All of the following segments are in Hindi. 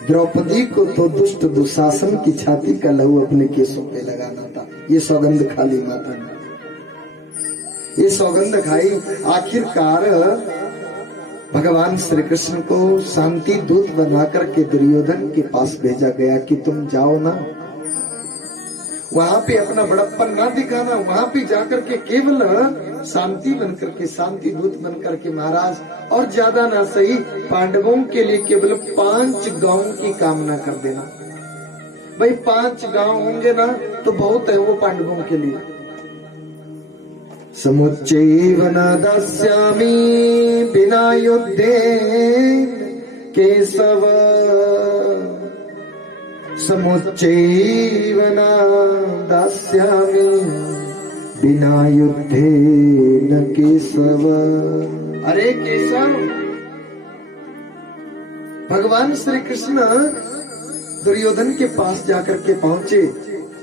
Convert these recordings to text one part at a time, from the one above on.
द्रौपदी को तो दुष्ट दुशासन की छाती का लहू अपने केसों पे लगाना था। ये सौगंध खा ली माता ने, ये सौगंध खाई। आखिरकार भगवान श्री कृष्ण को शांति दूत बना करके दुर्योधन के पास भेजा गया कि तुम जाओ ना, वहां पे अपना बड़प्पन ना दिखाना, वहां पे जाकर के केवल शांति बनकर के, शांति दूत बनकर के महाराज, और ज्यादा ना सही, पांडवों के लिए केवल 5 गांव की कामना कर देना। भाई 5 गांव होंगे ना तो बहुत है वो पांडवों के लिए। समुच्चैव न दास्यामि बिना युद्धे केशव, समुच्चैव न दास्यामि बिना युद्धे न केशव। अरे केशव, भगवान श्री कृष्ण दुर्योधन के पास जाकर के पहुंचे।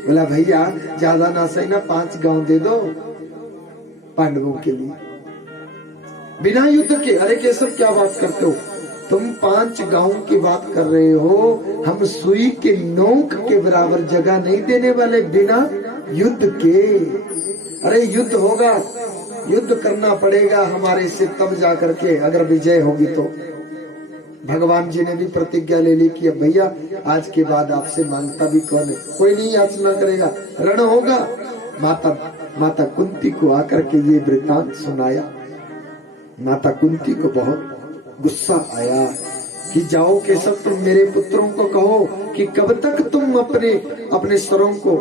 बोला भैया ज्यादा ना सही ना 5 गांव दे दो पांडवों के लिए बिना युद्ध के। अरे केशव क्या बात करते हो तुम, 5 गांव की बात कर रहे हो, हम सुई के नोक के बराबर जगह नहीं देने वाले बिना युद्ध के। अरे युद्ध होगा, युद्ध करना पड़ेगा हमारे से, तब जाकर के अगर विजय होगी तो। भगवान जी ने भी प्रतिज्ञा ले ली कि अब भैया आज के बाद आपसे मांगता भी कौन है, कोई नहीं याचना करेगा, रण होगा। माता कुंती को आकर के ये वृत्तांत सुनाया। माता कुंती को बहुत गुस्सा आया कि जाओ केशव तुम मेरे पुत्रों को कहो कि कब तक तुम अपने सिरों को,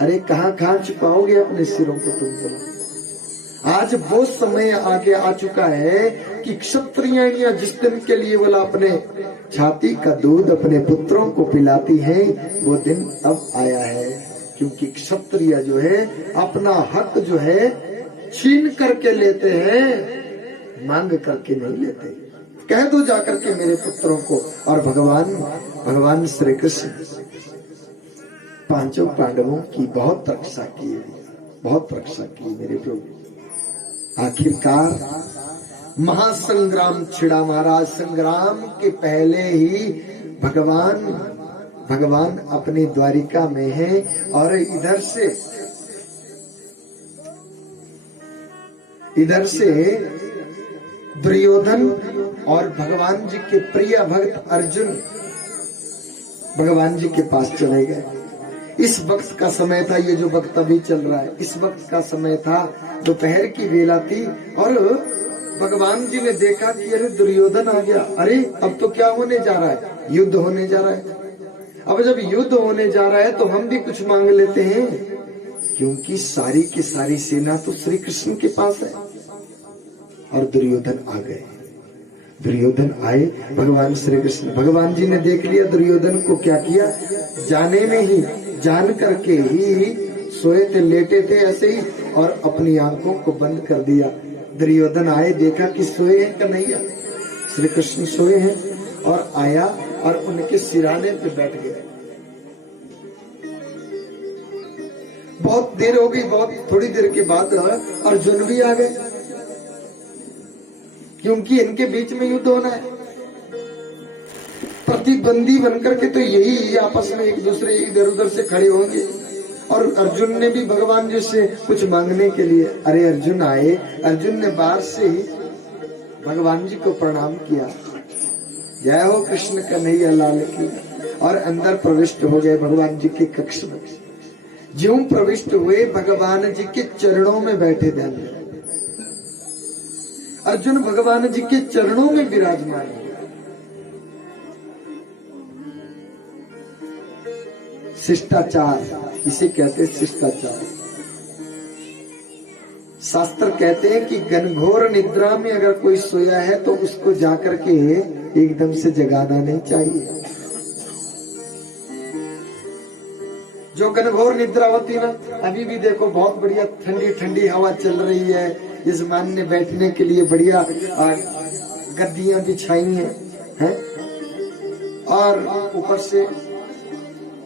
अरे कहाँ छुपाओगे अपने सिरों को तुम तो। आज वो समय आगे आ चुका है कि क्षत्रियाणियां जिस दिन के लिए बोला अपने छाती का दूध अपने पुत्रों को पिलाती है, वो दिन अब आया है। क्योंकि क्षत्रिय जो है अपना हक जो है छीन करके लेते हैं, मांग करके नहीं लेते। कह दो जाकर के मेरे पुत्रों को। और भगवान श्री कृष्ण 5 पांडवों की बहुत रक्षा की, बहुत रक्षा की मेरे प्रभु। आखिरकार महासंग्राम छिड़ा महाराज। संग्राम के पहले ही भगवान अपनी द्वारिका में है, और इधर से दुर्योधन और भगवान जी के प्रिय भक्त अर्जुन भगवान जी के पास चले गए। इस वक्त का समय था, ये जो वक्त अभी चल रहा है, इस वक्त का समय था, दोपहर की वेला थी। और भगवान जी ने देखा कि अरे दुर्योधन आ गया, अरे अब तो क्या होने जा रहा है, युद्ध होने जा रहा है। अब जब युद्ध होने जा रहा है तो हम भी कुछ मांग लेते हैं, क्योंकि सारी की सारी सेना तो श्री कृष्ण के पास है। और दुर्योधन आ गए। दुर्योधन आए, भगवान श्री कृष्ण, भगवान जी ने देख लिया दुर्योधन को, क्या किया, जाने में ही जान करके ही सोए थे, लेटे थे ऐसे ही, और अपनी आंखों को बंद कर दिया। दुर्योधन आए, देखा कि सोए हैं कन्हैया, श्री कृष्ण सोए हैं, और आया और उनके सिराने पे बैठ गया। बहुत देर हो गई, बहुत थोड़ी देर के बाद अर्जुन भी आ गए, क्योंकि इनके बीच में युद्ध होना है। प्रतिद्वंदी बनकर के तो यही आपस में एक दूसरे इधर उधर से खड़े होंगे। और अर्जुन ने भी भगवान जी से कुछ मांगने के लिए, अरे अर्जुन आए, अर्जुन ने बाहर से ही भगवान जी को प्रणाम किया, जय हो कृष्ण कन्हैया लाल की, और अंदर प्रविष्ट हो गए भगवान जी के कक्ष में। ज्यों प्रविष्ट हुए भगवान जी के चरणों में बैठे ध्यान में। अर्जुन भगवान जी के चरणों में विराजमान है। शिष्टाचार, इसे कहते हैं शिष्टाचार। शास्त्र कहते हैं कि घनघोर निद्रा में अगर कोई सोया है तो उसको जाकर के एकदम से जगाना नहीं चाहिए। जो घनघोर निद्रा होती है ना, अभी भी देखो बहुत बढ़िया ठंडी ठंडी हवा चल रही है, यजमान ने बैठने के लिए बढ़िया गद्दियां बिछाई हैं, और ऊपर से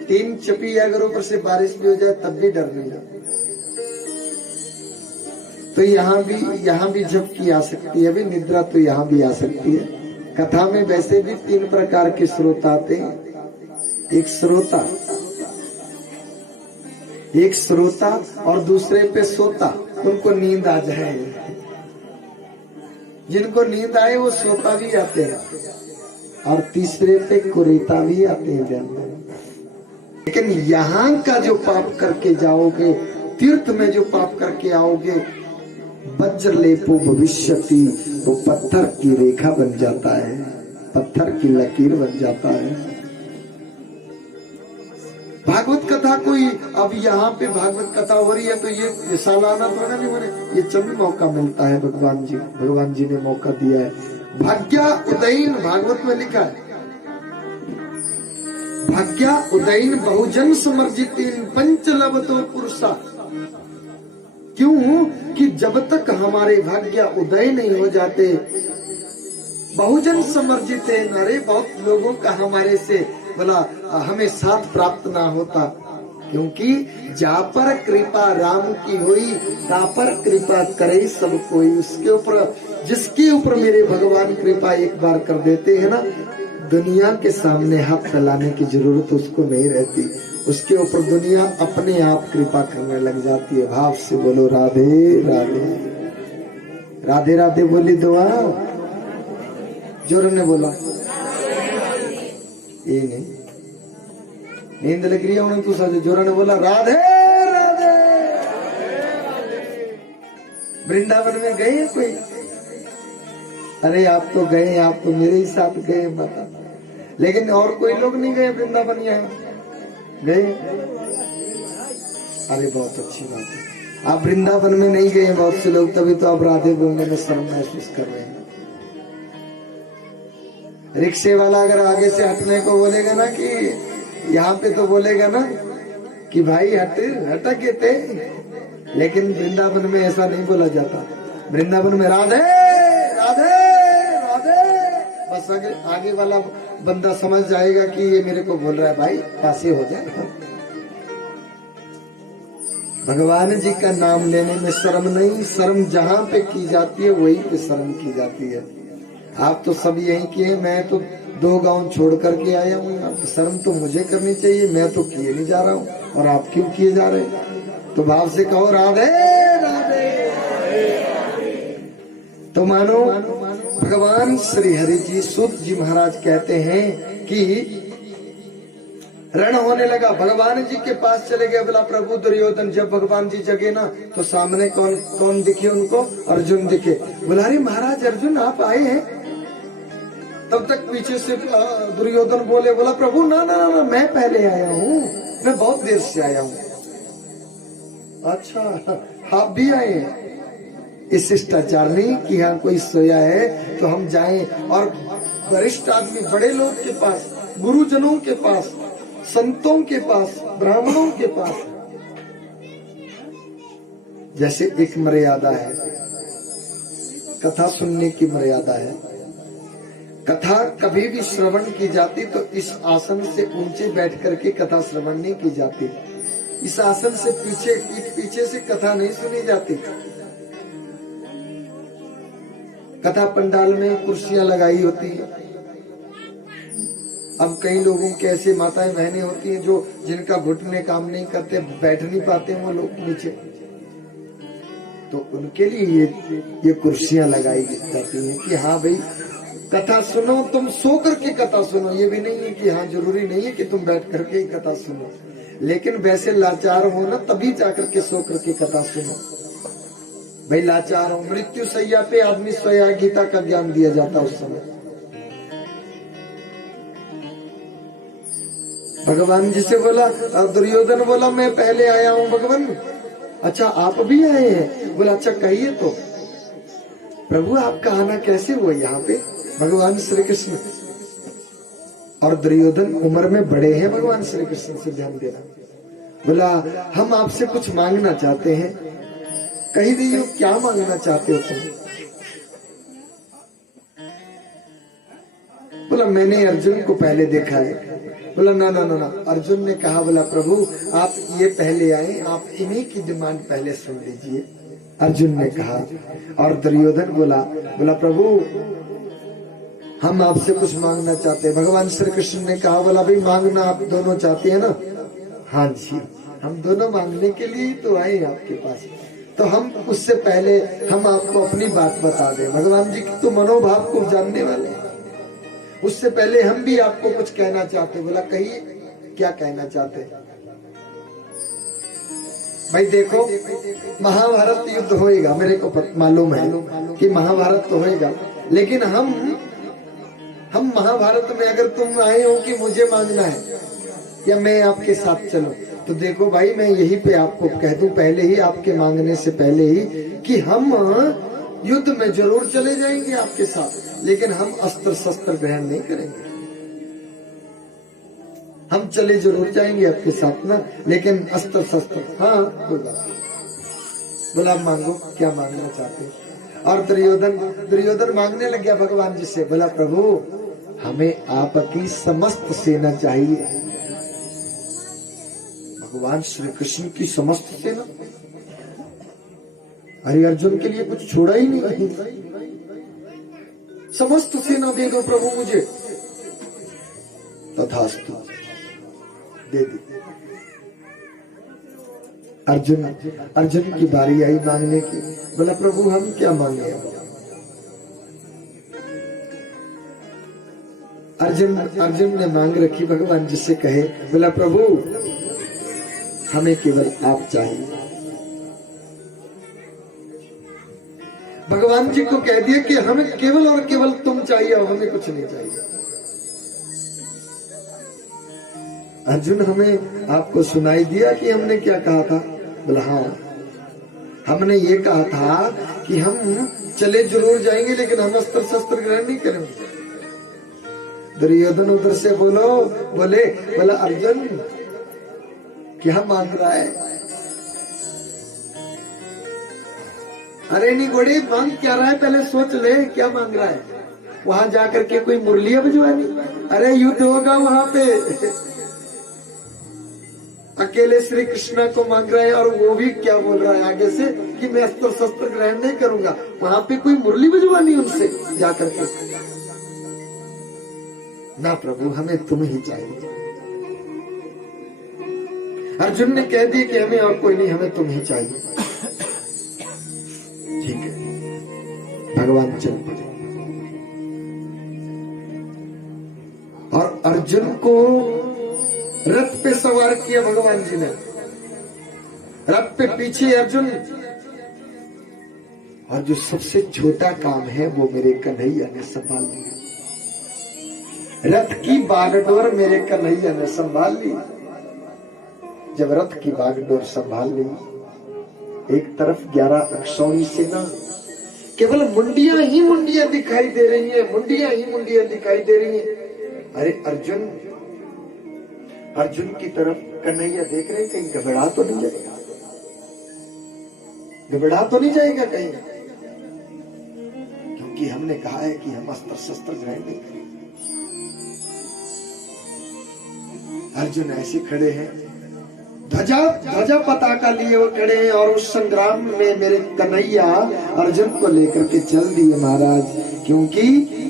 3 चपी, अगर ऊपर से बारिश भी हो जाए तब भी डर नहीं लगता। तो यहाँ भी झपकी आ सकती है, अभी निद्रा तो यहाँ भी आ सकती है। कथा में वैसे भी 3 प्रकार के श्रोता आते हैं। एक श्रोता और दूसरे पे सोता, उनको नींद आ जाए। जिनको नींद आए वो सोता भी आते हैं, और तीसरे पे कुरीता भी आते हैं ध्यान में। लेकिन यहाँ का जो पाप करके जाओगे, तीर्थ में जो पाप करके आओगे, वज्र लेपो भविष्यति, वो पत्थर की रेखा बन जाता है, पत्थर की लकीर बन जाता है। भागवत कथा कोई, अब यहाँ पे भागवत कथा हो रही है तो ये सालाना थोड़ा नहीं हो रहा, ये जब मौका मिलता है भगवान जी ने मौका दिया है। भाग्या उदयन भागवत में लिखा है, भाग्या उदयन बहुजन समर्जितीन पंचलवतो पुरुषा। क्यों कि जब तक हमारे भाग्य उदय नहीं हो जाते, बहुजन समर्जित है, अरे बहुत लोगों का हमारे से बोला हमें साथ प्राप्त ना होता। क्योंकि जा पर कृपा राम की हुई, ता पर कृपा करे सब कोई। उसके ऊपर, जिसके ऊपर मेरे भगवान कृपा एक बार कर देते हैं ना, दुनिया के सामने हाथ फैलाने की जरूरत उसको नहीं रहती। उसके ऊपर दुनिया अपने आप कृपा करने लग जाती है। भाव से बोलो राधे राधे, राधे राधे बोली दुआ, जोर ने बोला ये नहीं, नींद लग रही है उन्हें तो सज, जोर ने बोला राधे राधे। वृंदावन में गए कोई? अरे आप तो गए, आप तो मेरे ही साथ गए बता, लेकिन और कोई लोग नहीं गए वृंदावन? यहाँ गए? अरे बहुत अच्छी बात है, आप वृंदावन में नहीं गए बहुत से लोग, तभी तो आप राधे बोलने में शर्म महसूस कर रहे हैं। रिक्शे वाला अगर आगे से हटने को बोलेगा ना, कि यहाँ पे तो बोलेगा ना कि भाई हटा के थे, लेकिन वृंदावन में ऐसा नहीं बोला जाता। वृंदावन में राधे राधे राधे, बस आगे वाला बंदा समझ जाएगा कि ये मेरे को बोल रहा है, भाई पासे हो जाए। भगवान जी का नाम लेने में शर्म नहीं, शर्म जहाँ पे की जाती है वहीं पे शर्म की जाती है। आप तो सब यही किए, मैं तो 2 गांव छोड़ करके आया हूँ, तो शर्म तो मुझे करनी चाहिए, मैं तो किए नहीं जा रहा हूँ, और आप क्यों किए जा रहे हैं? तो भाव से कहो राधे राधे। तो मानो भगवान श्री हरि जी, सूत जी महाराज कहते हैं कि रण होने लगा, भगवान जी के पास चले गए। बोला प्रभु दुर्योधन, जब भगवान जी जगे ना तो सामने कौन दिखे उनको? अर्जुन दिखे। बोला अरे महाराज अर्जुन आप आए हैं? तब तक पीछे से दुर्योधन बोले, बोला प्रभु ना ना ना, मैं पहले आया हूँ, मैं बहुत देर से आया हूँ। अच्छा आप भी आए हैं? इस शिष्टाचार नहीं कि यहाँ कोई सोया है तो हम जाएं, और वरिष्ठ आदमी बड़े लोग के पास, गुरुजनों के पास, संतों के पास, ब्राह्मणों के पास, जैसे एक मर्यादा है, कथा सुनने की मर्यादा है। कथा कभी भी श्रवण की जाती तो इस आसन से ऊंचे बैठ करके कथा श्रवण नहीं की जाती। इस आसन से पीछे, पीठ पीछे से कथा नहीं सुनी जाती। कथा पंडाल में कुर्सियां लगाई होती है। अब कई लोगों के ऐसे माताएं बहनें होती हैं जो जिनका घुटने काम नहीं करते, बैठ नहीं पाते वो लोग नीचे, तो उनके लिए ये कुर्सियां लगाई जाती हैं कि हाँ भाई कथा सुनो, तुम सो करके कथा सुनो। ये भी नहीं है कि हाँ जरूरी नहीं है कि तुम बैठ करके ही कथा सुनो, लेकिन वैसे लाचार हो ना तभी जाकर के सो करके कथा सुनो। भाई लाचार हो, मृत्यु सैया पे आदमी सोया, गीता का ज्ञान दिया जाता उस समय। भगवान जी से बोला, दुर्योधन बोला मैं पहले आया हूँ भगवान। अच्छा आप भी आए हैं? बोला अच्छा कहिए तो प्रभु आपका आना कैसे हुआ यहाँ पे? भगवान श्री कृष्ण और दुर्योधन उम्र में बड़े हैं भगवान श्री कृष्ण से, ध्यान देना। बोला हम आपसे कुछ मांगना चाहते हैं। कही दीजिए क्या मांगना चाहते हो तुम? बोला मैंने अर्जुन को पहले देखा है। बोला ना ना ना ना। अर्जुन ने कहा, बोला प्रभु आप ये पहले आए, आप इन्हीं की डिमांड पहले सुन लीजिए। अर्जुन ने कहा। और दुर्योधन बोला प्रभु हम आपसे कुछ मांगना चाहते हैं। भगवान श्री कृष्ण ने कहा, बोला भाई मांगना आप दोनों चाहते हैं ना? हाँ जी, हम दोनों मांगने के लिए ही तो आए आपके पास। तो हम उससे पहले हम आपको अपनी बात बता दें। भगवान जी की तो मनोभाव को जानने वाले हैं। उससे पहले हम भी आपको कुछ कहना चाहते। बोला कहिए, क्या कहना चाहते हैं? भाई देखो, महाभारत युद्ध होएगा, मेरे को मालूम है कि महाभारत तो होएगा, लेकिन हम महाभारत में अगर तुम आए हो कि मुझे मांगना है या मैं आपके साथ चलूं, तो देखो भाई मैं यही पे आपको कह दूं पहले ही, आपके मांगने से पहले ही, कि हम युद्ध में जरूर चले जाएंगे आपके साथ, लेकिन हम अस्त्र शस्त्र ग्रहण नहीं करेंगे। हम चले जरूर जाएंगे आपके साथ ना, लेकिन अस्त्र शस्त्र हाँ कोई बात नहीं। बोला मांगो, क्या मांगना चाहते हैं? और दुर्योधन मांगने लग गया भगवान जी से। बोला प्रभु हमें आपकी समस्त सेना चाहिए। भगवान श्री कृष्ण की समस्त सेना? अरे अर्जुन के लिए कुछ छोड़ा ही नहीं। समस्त सेना दे दो प्रभु मुझे। तथास्तु, दे दी। अर्जुन की बारी आई मांगने की। बोला प्रभु हम क्या मांगे? अर्जुन ने मांग रखी, भगवान जी से कहे। बोला प्रभु हमें केवल आप चाहिए। भगवान जी को कह दिया कि हमें केवल और केवल तुम चाहिए और हमें कुछ नहीं चाहिए। अर्जुन हमें आपको सुनाई दिया कि हमने क्या कहा था? बोला हाँ, हमने ये कहा था कि हम चले जरूर जाएंगे, लेकिन हम अस्त्र शस्त्र ग्रहण नहीं करेंगे। दुर्योधन उधर से बोला अर्जुन क्या मांग रहा है? अरे नहीं घोड़ी, मांग क्या रहा है पहले सोच ले, क्या मांग रहा है? वहां जाकर के कोई मुरलियां बजवानी? अरे युद्ध होगा वहां पे। अकेले श्री कृष्ण को मांग रहा है, और वो भी क्या बोल रहा है आगे से कि मैं अस्त्र शस्त्र ग्रहण नहीं करूंगा। वहां पे कोई मुरली बजवानी उनसे जाकर के? ना प्रभु हमें तुम ही चाहिए। अर्जुन ने कह दिया कि हमें और कोई नहीं, हमें तुम ही चाहिए। ठीक है, भगवान चल पड़े। और अर्जुन को रथ पे सवार किया भगवान जी ने। रथ पे पीछे अर्जुन, और जो सबसे छोटा काम है वो मेरे कन्हैया ने संभाल लिया। रथ की बागडोर मेरे कन्हैया ने संभाल ली। जब रथ की बागडोर संभाल ली, एक तरफ 11 अक्षौणी सेना, केवल मुंडियां ही मुंडियां दिखाई दे रही हैं, मुंडियां ही मुंडियां दिखाई दे रही हैं। अरे अर्जुन की तरफ कन्हैया देख रहे, कहीं घबरा तो नहीं जाएगा? घबरा तो नहीं जाएगा कहीं? क्योंकि हमने कहा है कि हम अस्त्र शस्त्र ग्रहण नहीं करेंगे। अर्जुन ऐसे खड़े हैं, ध्वजा पताका लिए वो खड़े हैं, और उस संग्राम में मेरे कन्हैया अर्जुन को लेकर के चल दिए महाराज। क्योंकि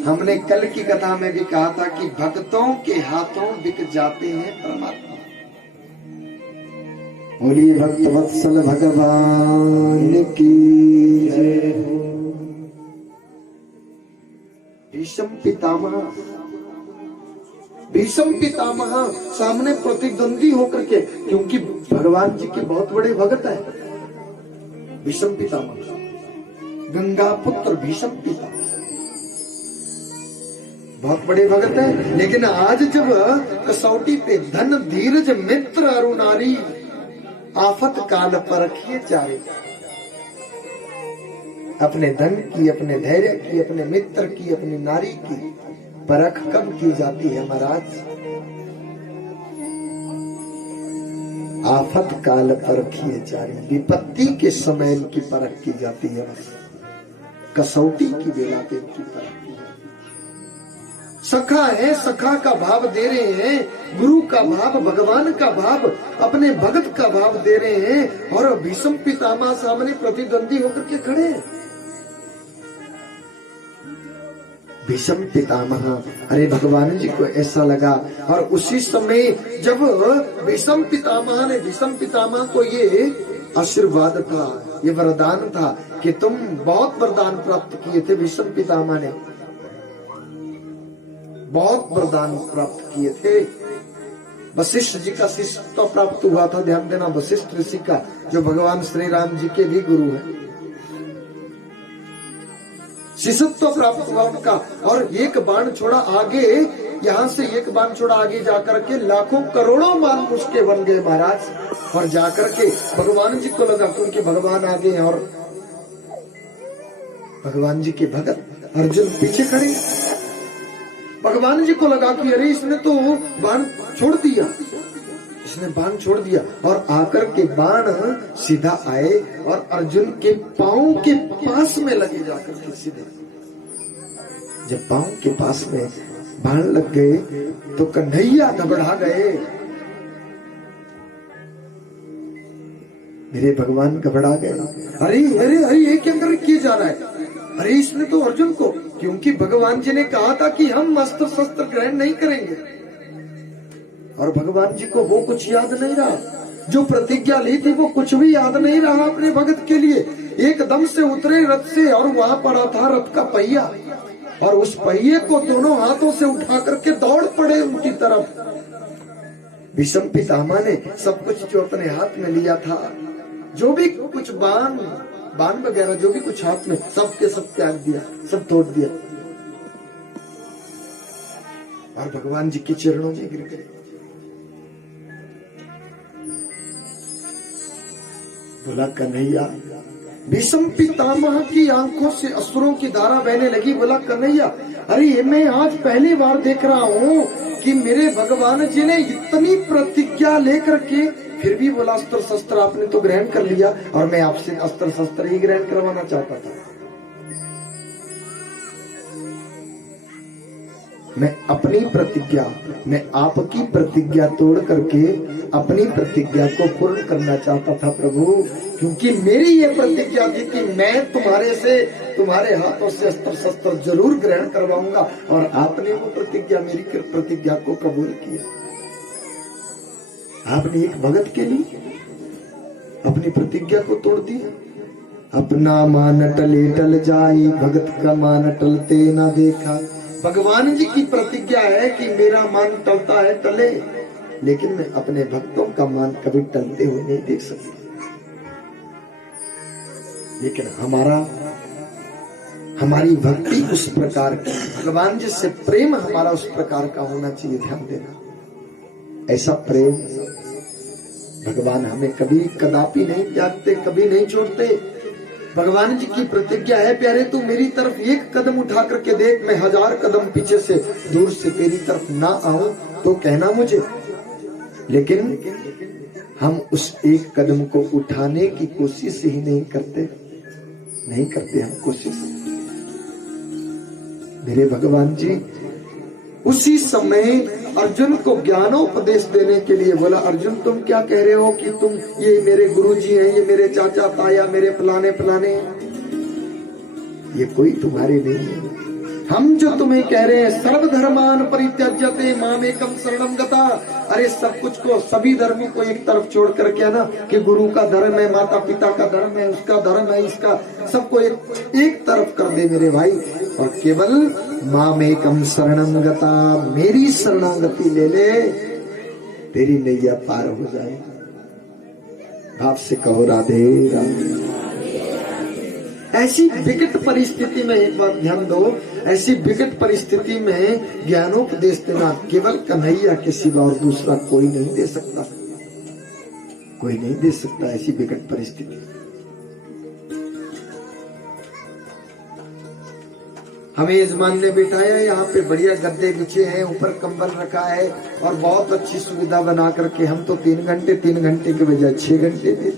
हमने कल की कथा में भी कहा था कि भक्तों के हाथों बिक जाते हैं परमात्मा। बोलिए भक्त वत्सल भगवान की जय। भीष्म पितामह सामने प्रतिद्वंदी होकर के, क्योंकि भगवान जी के बहुत बड़े भक्त है भीष्म पितामह, गंगा पुत्र भीष्म पितामह बहुत बड़े भक्त है। लेकिन आज जब कसौटी पे धन धीरज मित्र अरु नारी, आफत काल परखिए चारे। अपने धन की, अपने धैर्य की, अपने मित्र की, अपनी नारी की परख कब की जाती है महाराज? आफत काल परखिए चारी, विपत्ति के समय इनकी परख की जाती है। कसौटी की बेला पे इनकी परख की जाती है। सखा है, सखा का भाव दे रहे हैं, गुरु का भाव, भगवान का भाव, अपने भगत का भाव दे रहे हैं, और भीष्म पितामह सामने प्रतिद्वंदी होकर के खड़े हैं। भीष्म पितामह। अरे भगवान जी को ऐसा लगा, और उसी समय जब भीष्म पितामह को ये आशीर्वाद था, ये वरदान था कि तुम बहुत वरदान प्राप्त किए थे। भीष्म पितामह ने बहुत वरदान प्राप्त किए थे। वशिष्ठ जी का शिष्यत्व प्राप्त हुआ था, ध्यान देना, वशिष्ठ ऋषि का, जो भगवान श्री राम जी के भी गुरु हैं। शिष्यत्व प्राप्त हुआ उनका, और एक बाण छोड़ा आगे, यहाँ से एक बाण छोड़ा आगे जाकर के लाखों करोड़ों बाण उसके बन गए महाराज। और जाकर के भगवान जी को लगा क्योंकि भगवान आगे हैं और भगवान जी के भगत अर्जुन पीछे खड़े। भगवान जी को लगा कि अरे इसने तो बाण छोड़ दिया, इसने बाण छोड़ दिया, और आकर के बाण सीधा आए और अर्जुन के पांव के पास में लगे जाकर के सीधे। जब पांव के पास में बाण लग गए तो कन्हैया घबरा गए। मेरे भगवान घबरा गए, अरे अरे अरे ये क्या कर किया जा रहा है, अरे इसने तो अर्जुन को, क्योंकि भगवान जी ने कहा था कि हम अस्त्र शस्त्र ग्रहण नहीं करेंगे, और भगवान जी को वो कुछ याद नहीं रहा, जो प्रतिज्ञा ली थी वो कुछ भी याद नहीं रहा अपने भगत के लिए। एकदम से उतरे रथ से, और वहां पड़ा था रथ का पहिया, और उस पहिए को दोनों हाथों से उठा करके दौड़ पड़े उनकी तरफ। भीष्म पितामह ने सब कुछ जो अपने हाथ में लिया था, जो भी कुछ बाण वगैरह जो भी कुछ हाथ में, सब के सब त्याग दिया, सब तोड़ दिया, और भगवान जी के चरणों में गिर गए। बोला कन्हैया, भीष्म पितामह की आंखों से अश्रुओं की धारा बहने लगी। बोला कन्हैया, अरे ये मैं आज पहली बार देख रहा हूँ कि मेरे भगवान जी ने इतनी प्रतिज्ञा लेकर के फिर भी बोला अस्त्र शस्त्र आपने तो ग्रहण कर लिया, और मैं आपसे अस्त्र शस्त्र ही ग्रहण करवाना चाहता था। मैं अपनी प्रतिज्ञा, मैं आपकी प्रतिज्ञा तोड़ करके अपनी प्रतिज्ञा को पूर्ण करना चाहता था प्रभु, क्योंकि मेरी ये प्रतिज्ञा थी कि मैं तुम्हारे हाथों से अस्त्र शस्त्र जरूर ग्रहण करवाऊंगा, और आपने वो प्रतिज्ञा, मेरी प्रतिज्ञा को कबूल किया। आपने एक भगत के लिए अपनी प्रतिज्ञा को तोड़ दिया। अपना मान टले टल जाए, भगत का मान टलते ना देखा। भगवान जी की प्रतिज्ञा है कि मेरा मान टलता है टले, लेकिन मैं अपने भक्तों का मान कभी टलते हुए नहीं देख सकता। लेकिन हमारी भक्ति उस प्रकार की, भगवान जी से प्रेम हमारा उस प्रकार का होना चाहिए। ध्यान देना, ऐसा प्रेम भगवान हमें कभी कदापि नहीं त्यागते, कभी नहीं छोड़ते। भगवान जी की प्रतिज्ञा है, प्यारे तू मेरी तरफ एक कदम उठा करके देख, मैं 1000 कदम पीछे से दूर से तेरी तरफ ना आऊं तो कहना मुझे। लेकिन हम उस एक कदम को उठाने की कोशिश ही नहीं करते हम कोशिश। मेरे भगवान जी उसी समय अर्जुन को ज्ञानोपदेश देने के लिए बोला, अर्जुन तुम क्या कह रहे हो कि तुम, ये मेरे गुरुजी हैं, ये मेरे चाचा ताया, मेरे फलाने फलाने, ये कोई तुम्हारे नहीं है। हम जो तुम्हें कह रहे हैं सर्वधर्मान परित्यज्यते मामेकं शरणं गता, अरे सब कुछ को, सभी धर्मों को एक तरफ छोड़ कर क्या ना, कि गुरु का धर्म है, माता पिता का धर्म है, उसका धर्म है, इसका, सबको एक तरफ कर दे मेरे भाई, और केवल मामेकं शरणं गता, मेरी शरणागति ले ले, तेरी नैया पार हो जाए। भाव से कहो राधे राधे। ऐसी विकट परिस्थिति में, एक बात ध्यान दो, ऐसी विकट परिस्थिति में ज्ञानोपदेश देना केवल कन्हैया के सिवा और दूसरा कोई नहीं दे सकता, कोई नहीं दे सकता ऐसी विकट परिस्थिति। हमें यजमान ने बिठाया, यहाँ पे बढ़िया गद्दे बिछे हैं, ऊपर कंबल रखा है, और बहुत अच्छी सुविधा बना करके हम तो 3 घंटे के बजाय 6 घंटे दे।